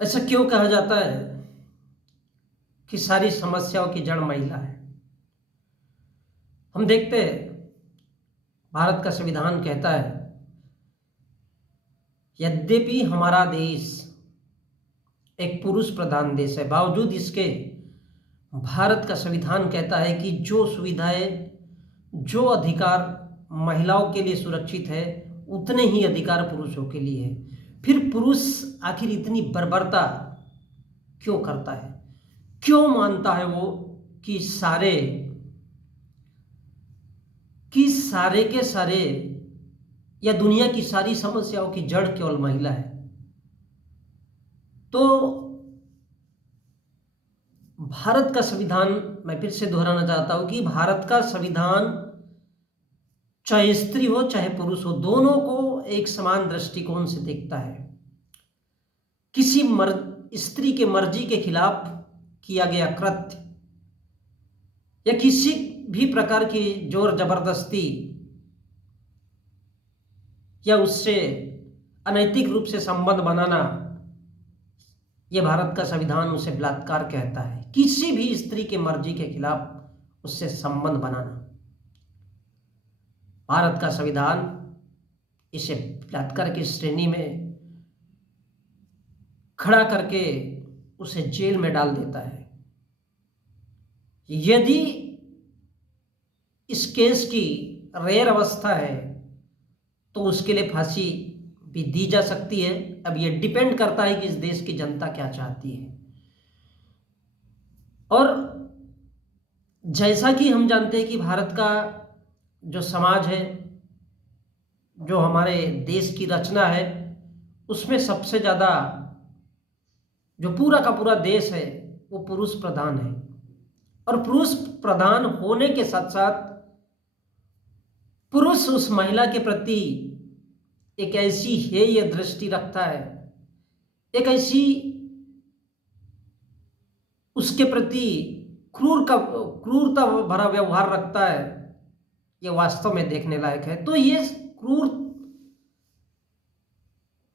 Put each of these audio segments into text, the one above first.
ऐसा क्यों कहा जाता है कि सारी समस्याओं की जड़ महिला है? हम देखते हैं भारत का संविधान कहता है, यद्यपि हमारा देश एक पुरुष प्रधान देश है, बावजूद इसके भारत का संविधान कहता है कि जो सुविधाएं, जो अधिकार महिलाओं के लिए सुरक्षित है, उतने ही अधिकार पुरुषों के लिए है। फिर पुरुष आखिर इतनी बर्बरता क्यों करता है? क्यों मानता है वो कि सारे के सारे या दुनिया की सारी समस्याओं की जड़ केवल महिला है? तो भारत का संविधान, मैं फिर से दोहराना चाहता हूं कि भारत का संविधान चाहे स्त्री हो चाहे पुरुष हो, दोनों को एक समान दृष्टिकोण से देखता है। किसी स्त्री के मर्जी के खिलाफ किया गया कृत्य या किसी भी प्रकार की जोर जबरदस्ती या उससे अनैतिक रूप से संबंध बनाना, यह भारत का संविधान उसे बलात्कार कहता है। किसी भी स्त्री के मर्जी के खिलाफ उससे संबंध बनाना, भारत का संविधान इसे बलात्कार की श्रेणी में खड़ा करके उसे जेल में डाल देता है। यदि इस केस की रेयर अवस्था है तो उसके लिए फांसी भी दी जा सकती है। अब यह डिपेंड करता है कि इस देश की जनता क्या चाहती है। और जैसा कि हम जानते हैं कि भारत का जो समाज है, जो हमारे देश की रचना है, उसमें सबसे ज़्यादा जो पूरा का पूरा देश है वो पुरुष प्रधान है। और पुरुष प्रधान होने के साथ साथ पुरुष उस महिला के प्रति एक ऐसी हेय दृष्टि रखता है, एक ऐसी उसके प्रति क्रूरता भरा व्यवहार रखता है, ये वास्तव में देखने लायक है। तो ये क्रूर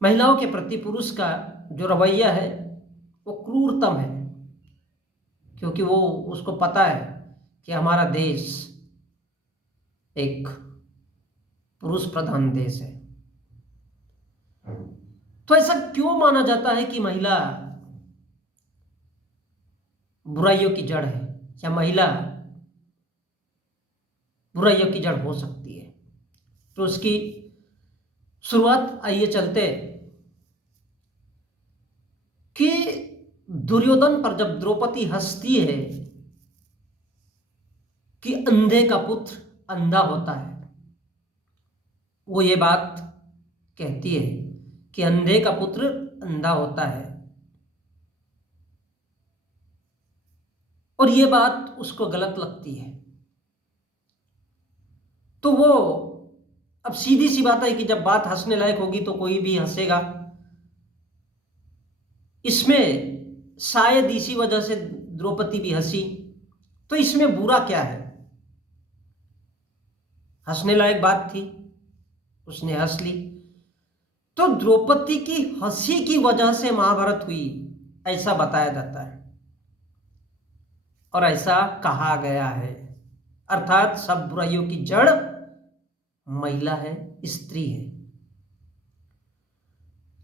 महिलाओं के प्रति पुरुष का जो रवैया है वो क्रूरतम है, क्योंकि वो उसको पता है कि हमारा देश एक पुरुष प्रधान देश है। तो ऐसा क्यों माना जाता है कि महिला बुराइयों की जड़ है या महिला बुराइयों की जड़ हो सकती है? तो उसकी शुरुआत आइए चलते कि दुर्योधन पर जब द्रौपदी हंसती है कि अंधे का पुत्र अंधा होता है, वो ये बात कहती है कि अंधे का पुत्र अंधा होता है, और ये बात उसको गलत लगती है। तो वो, अब सीधी सी बात है कि जब बात हंसने लायक होगी तो कोई भी हंसेगा। इसमें शायद इसी वजह से द्रौपदी भी हंसी। तो इसमें बुरा क्या है? हंसने लायक बात थी, उसने हंस ली। तो द्रौपदी की हंसी की वजह से महाभारत हुई, ऐसा बताया जाता है और ऐसा कहा गया है। अर्थात सब बुराइयों की जड़ महिला है, स्त्री है।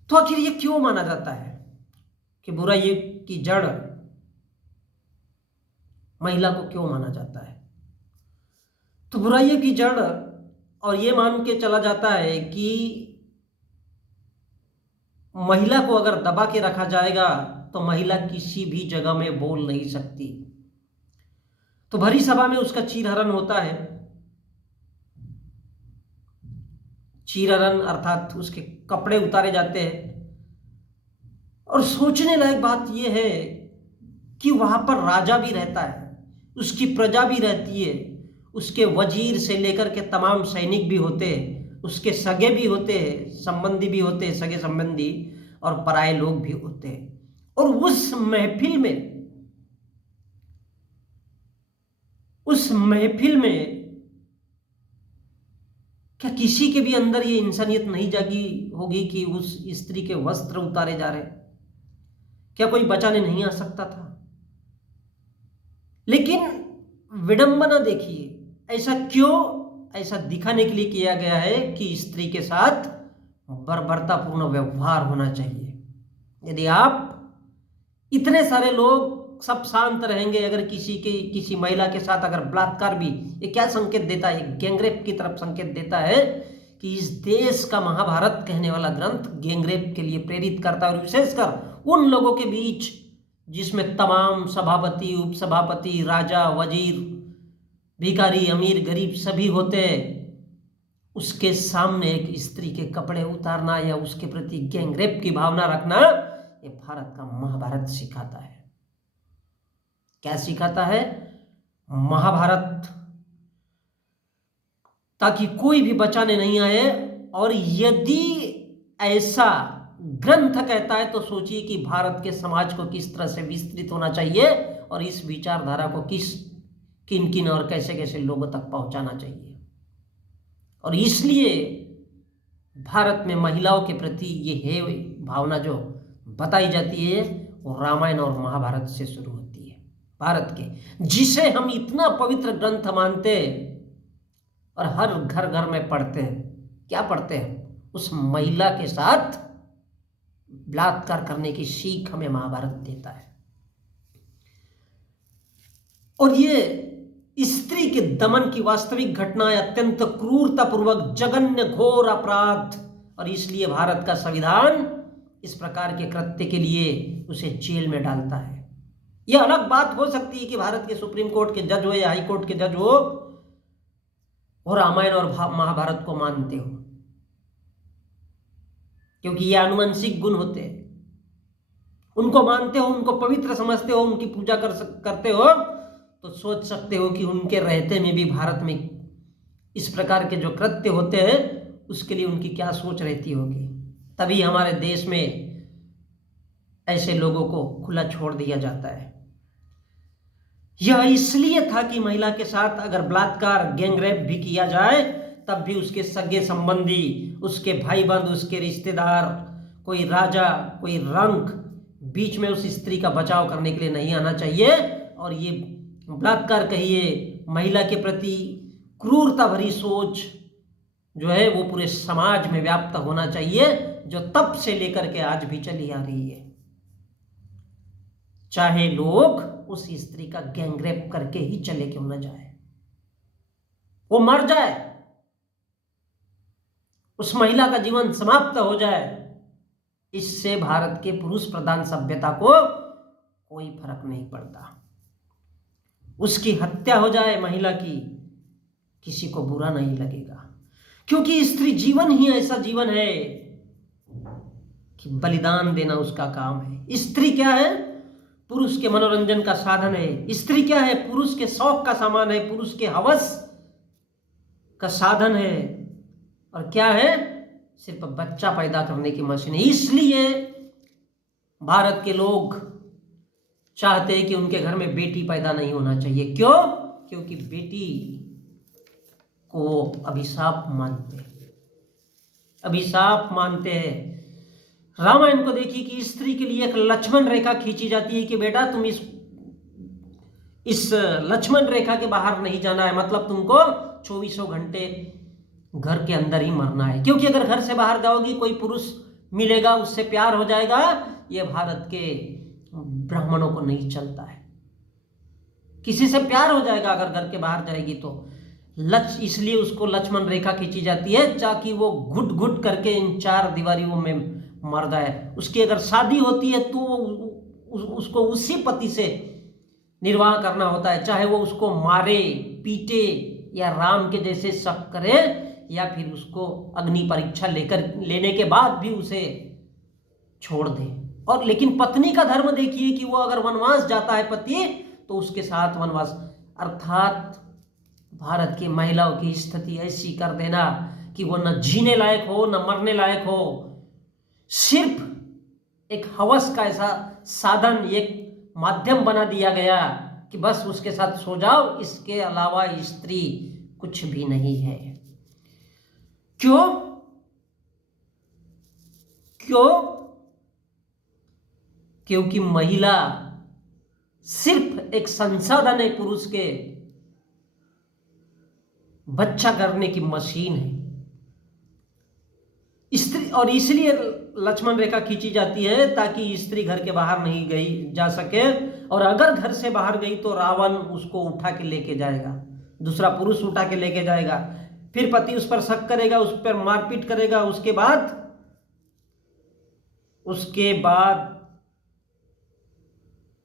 तो आखिर ये क्यों माना जाता है कि बुराई की जड़ महिला को क्यों माना जाता है? तो बुराई की जड़, और ये मान के चला जाता है कि महिला को अगर दबा के रखा जाएगा तो महिला किसी भी जगह में बोल नहीं सकती। तो भरी सभा में उसका चीरहरण होता है। चीरहरण अर्थात उसके कपड़े उतारे जाते हैं। और सोचने लायक बात यह है कि वहां पर राजा भी रहता है, उसकी प्रजा भी रहती है, उसके वजीर से लेकर के तमाम सैनिक भी होते हैं, उसके सगे भी होते हैं, संबंधी भी होते हैं, सगे संबंधी, और पराये लोग भी होते हैं। और उस महफिल में क्या किसी के भी अंदर ये इंसानियत नहीं जागी होगी कि उस स्त्री के वस्त्र उतारे जा रहे? क्या कोई बचाने नहीं आ सकता था? लेकिन विडंबना देखिए, ऐसा क्यों? ऐसा दिखाने के लिए किया गया है कि स्त्री के साथ बर्बरतापूर्ण व्यवहार होना चाहिए। यदि आप इतने सारे लोग सब शांत रहेंगे, अगर किसी महिला के साथ अगर बलात्कार भी, ये क्या संकेत देता है? गैंगरेप की तरफ संकेत देता है कि इस देश का महाभारत कहने वाला ग्रंथ गैंगरेप के लिए प्रेरित करता है, और विशेषकर उन लोगों के बीच जिसमें तमाम सभापति, उपसभापति, राजा, वजीर, भिखारी, अमीर, गरीब सभी होते हैं। उसके सामने एक स्त्री के कपड़े उतारना या उसके प्रति गैंगरेप की भावना रखना, ये भारत का महाभारत सिखाता है। क्या सिखाता है? महाभारत, ताकि कोई भी बचाने नहीं आए। और यदि ऐसा ग्रंथ कहता है तो सोचिए कि भारत के समाज को किस तरह से विस्तृत होना चाहिए और इस विचारधारा को किन किन और कैसे कैसे लोगों तक पहुंचाना चाहिए। और इसलिए भारत में महिलाओं के प्रति ये है भावना जो बताई जाती है, वो रामायण और महाभारत से शुरू होती है। भारत के, जिसे हम इतना पवित्र ग्रंथ मानते और हर घर घर में पढ़ते हैं। क्या पढ़ते हैं? उस महिला के साथ बलात्कार करने की सीख हमें महाभारत देता है। और ये स्त्री के दमन की वास्तविक घटना है, अत्यंत क्रूरतापूर्वक जघन्य घोर अपराध, और इसलिए भारत का संविधान इस प्रकार के कृत्य के लिए उसे जेल में डालता है। यह अलग बात हो सकती है कि भारत के सुप्रीम कोर्ट के जज हो या हाई कोर्ट के जज हो और रामायण और महाभारत को मानते हो, क्योंकि ये आनुवंशिक गुण होते हैं। उनको मानते हो, उनको पवित्र समझते हो, उनकी पूजा करते हो, तो सोच सकते हो कि उनके रहते में भी भारत में इस प्रकार के जो कृत्य होते हैं उसके लिए उनकी क्या सोच रहती होगी। तभी हमारे देश में ऐसे लोगों को खुला छोड़ दिया जाता है। यह इसलिए था कि महिला के साथ अगर बलात्कार, गैंगरेप भी किया जाए तब भी उसके सगे संबंधी, उसके भाई बंधु, उसके रिश्तेदार, कोई राजा, कोई रंक बीच में उस स्त्री का बचाव करने के लिए नहीं आना चाहिए। और ये बलात्कार कहिए, महिला के प्रति क्रूरता भरी सोच जो है वो पूरे समाज में व्याप्त होना चाहिए, जो तब से लेकर के आज भी चली आ रही है। चाहे लोग उस स्त्री का गैंगरेप करके ही चले क्यों न जाए, वो मर जाए, उस महिला का जीवन समाप्त हो जाए, इससे भारत के पुरुष प्रधान सभ्यता को कोई फर्क नहीं पड़ता। उसकी हत्या हो जाए महिला की, किसी को बुरा नहीं लगेगा, क्योंकि स्त्री जीवन ही ऐसा जीवन है कि बलिदान देना उसका काम है। स्त्री क्या है? पुरुष के मनोरंजन का साधन है। स्त्री क्या है? पुरुष के शौक का सामान है, पुरुष के हवस का साधन है। और क्या है? सिर्फ बच्चा पैदा करने की मशीन है। इसलिए भारत के लोग चाहते हैं कि उनके घर में बेटी पैदा नहीं होना चाहिए। क्यों? क्योंकि बेटी को वो अभिशाप मानते हैं, अभिशाप मानते हैं। रामायण को देखिए कि स्त्री के लिए एक लक्ष्मण रेखा खींची जाती है कि बेटा तुम इस लक्ष्मण रेखा के बाहर नहीं जाना है, मतलब तुमको 24 घंटे घर के अंदर ही मरना है। क्योंकि अगर घर से बाहर जाओगी, कोई पुरुष मिलेगा, उससे प्यार हो जाएगा, यह भारत के ब्राह्मणों को नहीं चलता है। किसी से प्यार हो जाएगा अगर घर के बाहर जाएगी तो इसलिए उसको लक्ष्मण रेखा खींची जाती है, ताकि वो घुट घुट करके इन चार दीवारियों में मर जाए। उसकी अगर शादी होती है तो उसको उसी पति से निर्वाह करना होता है, चाहे वो उसको मारे, पीटे या राम के जैसे शक करे, या फिर उसको अग्नि परीक्षा लेने के बाद भी उसे छोड़ दे। और लेकिन पत्नी का धर्म देखिए कि वो अगर वनवास जाता है पति, तो उसके साथ वनवास, अर्थात भारत की महिलाओं की स्थिति ऐसी कर देना कि वो न जीने लायक हो न मरने लायक हो, सिर्फ एक हवस का ऐसा साधन, एक माध्यम बना दिया गया कि बस उसके साथ सो जाओ, इसके अलावा स्त्री कुछ भी नहीं है। क्यों? क्योंकि महिला सिर्फ एक संसाधन है पुरुष के, बच्चा करने की मशीन है स्त्री। और इसलिए लक्ष्मण रेखा खींची जाती है ताकि स्त्री घर के बाहर नहीं गई जा सके, और अगर घर से बाहर गई तो रावण उसको उठा के लेके जाएगा, दूसरा पुरुष उठा के लेके जाएगा, फिर पति उस पर शक करेगा, उस पर मारपीट करेगा, उसके बाद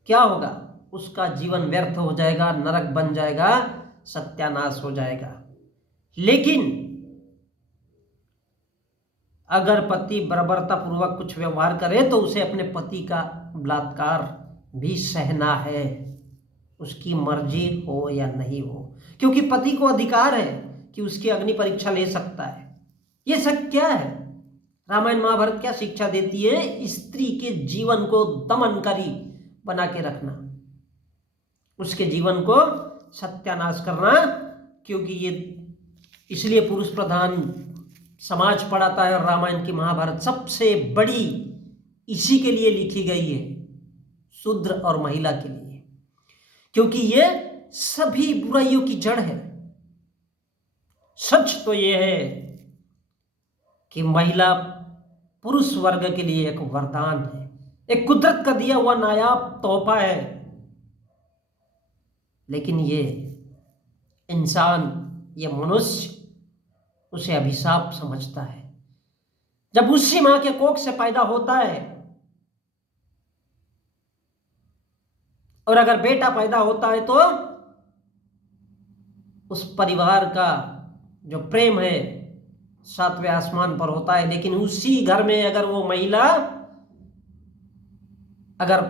क्या होगा, उसका जीवन व्यर्थ हो जाएगा, नरक बन जाएगा, सत्यानाश हो जाएगा। लेकिन अगर पति बर्बरता पूर्वक कुछ व्यवहार करे तो उसे अपने पति का बलात्कार भी सहना है, उसकी मर्जी हो या नहीं हो, क्योंकि पति को अधिकार है कि उसकी अग्नि परीक्षा ले सकता है। ये सब क्या है, रामायण महाभारत क्या शिक्षा देती है? स्त्री के जीवन को दमनकारी बना के रखना, उसके जीवन को सत्यानाश करना, क्योंकि ये इसलिए पुरुष प्रधान समाज पढ़ाता है। और रामायण की महाभारत सबसे बड़ी इसी के लिए लिखी गई है, शूद्र और महिला के लिए, क्योंकि ये सभी बुराइयों की जड़ है। सच तो ये है कि महिला पुरुष वर्ग के लिए एक वरदान है, एक कुदरत का दिया हुआ नायाब तोहफा है। लेकिन ये इंसान, ये मनुष्य उसे अभिशाप समझता है। जब उसी मां के कोख से पैदा होता है, और अगर बेटा पैदा होता है तो उस परिवार का जो प्रेम है सातवें आसमान पर होता है। लेकिन उसी घर में अगर वो महिला अगर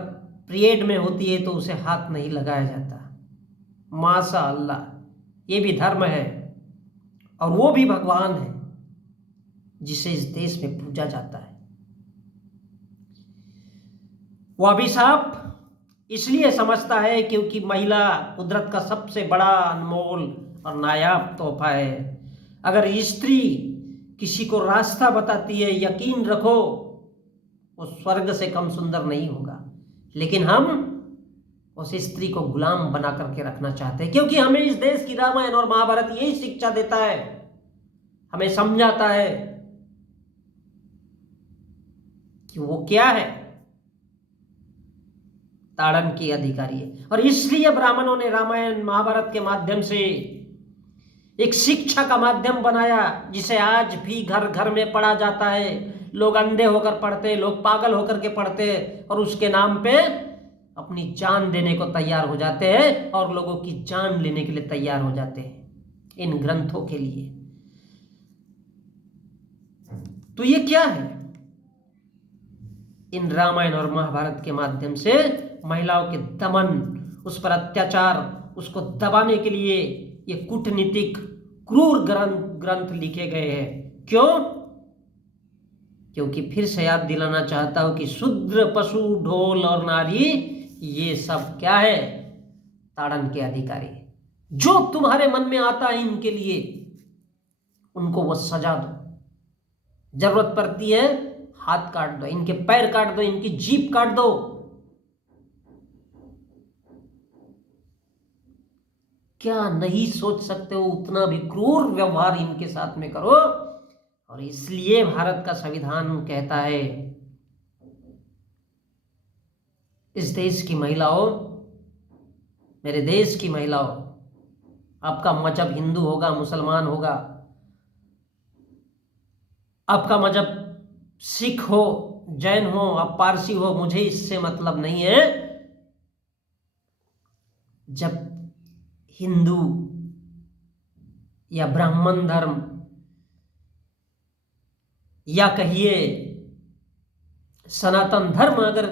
पीरियड में होती है तो उसे हाथ नहीं लगाया जाता। माशा अल्लाह, ये भी धर्म है और वो भी भगवान है जिसे इस देश में पूजा जाता है। वो अभिशाप इसलिए समझता है क्योंकि महिला कुदरत का सबसे बड़ा अनमोल और नायाब तोहफा है। अगर स्त्री किसी को रास्ता बताती है, यकीन रखो वो स्वर्ग से कम सुंदर नहीं होगा। लेकिन हम उस स्त्री को गुलाम बना करके रखना चाहते हैं, क्योंकि हमें इस देश की रामायण और महाभारत यही शिक्षा देता है, हमें समझाता है कि वो क्या है, ताड़न की अधिकारी है। और इसलिए ब्राह्मणों ने रामायण महाभारत के माध्यम से एक शिक्षा का माध्यम बनाया, जिसे आज भी घर घर में पढ़ा जाता है। लोग अंधे होकर पढ़ते, लोग पागल होकर के पढ़ते, और उसके नाम पे अपनी जान देने को तैयार हो जाते हैं और लोगों की जान लेने के लिए तैयार हो जाते हैं इन ग्रंथों के लिए। तो ये क्या है? इन रामायण और महाभारत के माध्यम से महिलाओं के दमन, उस पर अत्याचार, उसको दबाने के लिए ये कूटनीतिक क्रूर ग्रंथ लिखे गए हैं। क्यों? क्योंकि फिर से याद दिलाना चाहता हूं कि शूद्र, पशु, ढोल और नारी ये सब क्या है? ताड़न के अधिकारी। जो तुम्हारे मन में आता है इनके लिए, उनको वो सजा दो। जरूरत पड़ती है हाथ काट दो, इनके पैर काट दो, इनकी जीभ काट दो। क्या नहीं सोच सकते हो? उतना भी क्रूर व्यवहार इनके साथ में करो। और इसलिए भारत का संविधान कहता है, इस देश की महिलाओं, मेरे देश की महिलाओं, आपका मजहब हिंदू होगा, मुसलमान होगा, आपका मजहब सिख हो, जैन हो, आप पारसी हो, मुझे इससे मतलब नहीं है। जब हिंदू या ब्राह्मण धर्म या कहिए सनातन धर्म अगर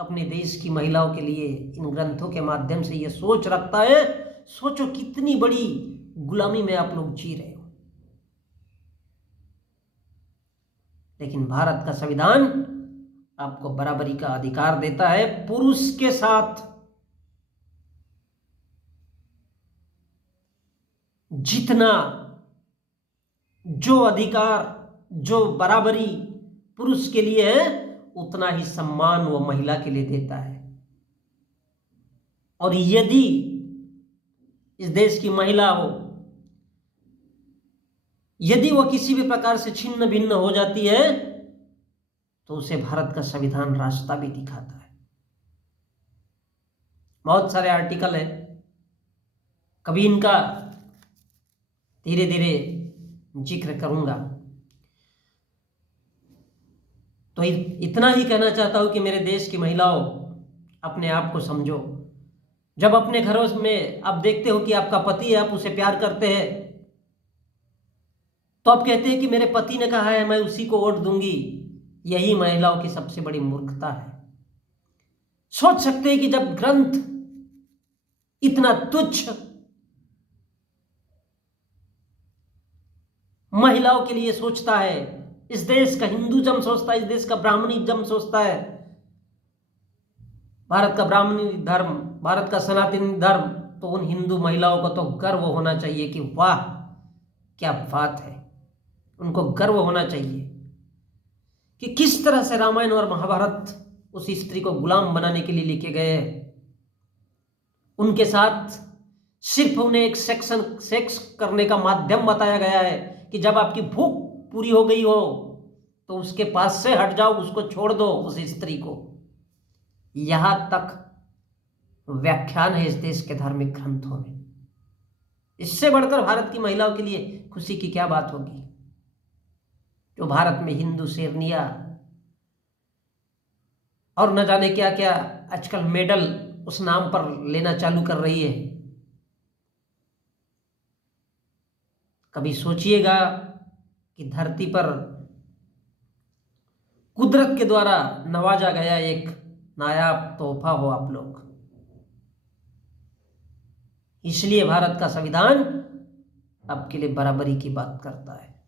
अपने देश की महिलाओं के लिए इन ग्रंथों के माध्यम से ये सोच रखता है, सोचो कितनी बड़ी गुलामी में आप लोग जी रहे हो। लेकिन भारत का संविधान आपको बराबरी का अधिकार देता है पुरुष के साथ। जितना जो अधिकार, जो बराबरी पुरुष के लिए है, उतना ही सम्मान वो महिला के लिए देता है। और यदि इस देश की महिला हो, यदि वो किसी भी प्रकार से छिन्न भिन्न हो जाती है, तो उसे भारत का संविधान रास्ता भी दिखाता है। बहुत सारे आर्टिकल है, कभी इनका धीरे धीरे जिक्र करूंगा। तो इतना ही कहना चाहता हूं कि मेरे देश की महिलाओं, अपने आप को समझो। जब अपने घरों में आप देखते हो कि आपका पति है, आप उसे प्यार करते हैं, तो आप कहते हैं कि मेरे पति ने कहा है मैं उसी को वोट दूंगी। यही महिलाओं की सबसे बड़ी मूर्खता है। सोच सकते हैं कि जब ग्रंथ इतना तुच्छ महिलाओं के लिए सोचता है, इस देश का हिंदुइज्म सोचता है, इस देश का ब्राह्मणिज्म सोचता है, भारत का ब्राह्मणी धर्म, भारत का सनातनी धर्म, तो उन हिंदू महिलाओं को तो गर्व होना चाहिए कि वाह क्या बात है। उनको गर्व होना चाहिए कि किस तरह से रामायण और महाभारत उस स्त्री को गुलाम बनाने के लिए लिखे गए। उनके साथ सिर्फ उन्हें एक सेक्स करने का माध्यम बताया गया है कि जब आपकी भूख पूरी हो गई हो तो उसके पास से हट जाओ, उसको छोड़ दो, उस स्त्री को। यहां तक व्याख्यान है इस देश के धार्मिक ग्रंथों में। इससे बढ़कर भारत की महिलाओं के लिए खुशी की क्या बात होगी, जो भारत में हिंदू शेरनिया और न जाने क्या क्या आजकल मेडल उस नाम पर लेना चालू कर रही है। कभी सोचिएगा कि धरती पर कुदरत के द्वारा नवाजा गया एक नायाब तोहफा हो आप लोग। इसलिए भारत का संविधान आपके लिए बराबरी की बात करता है।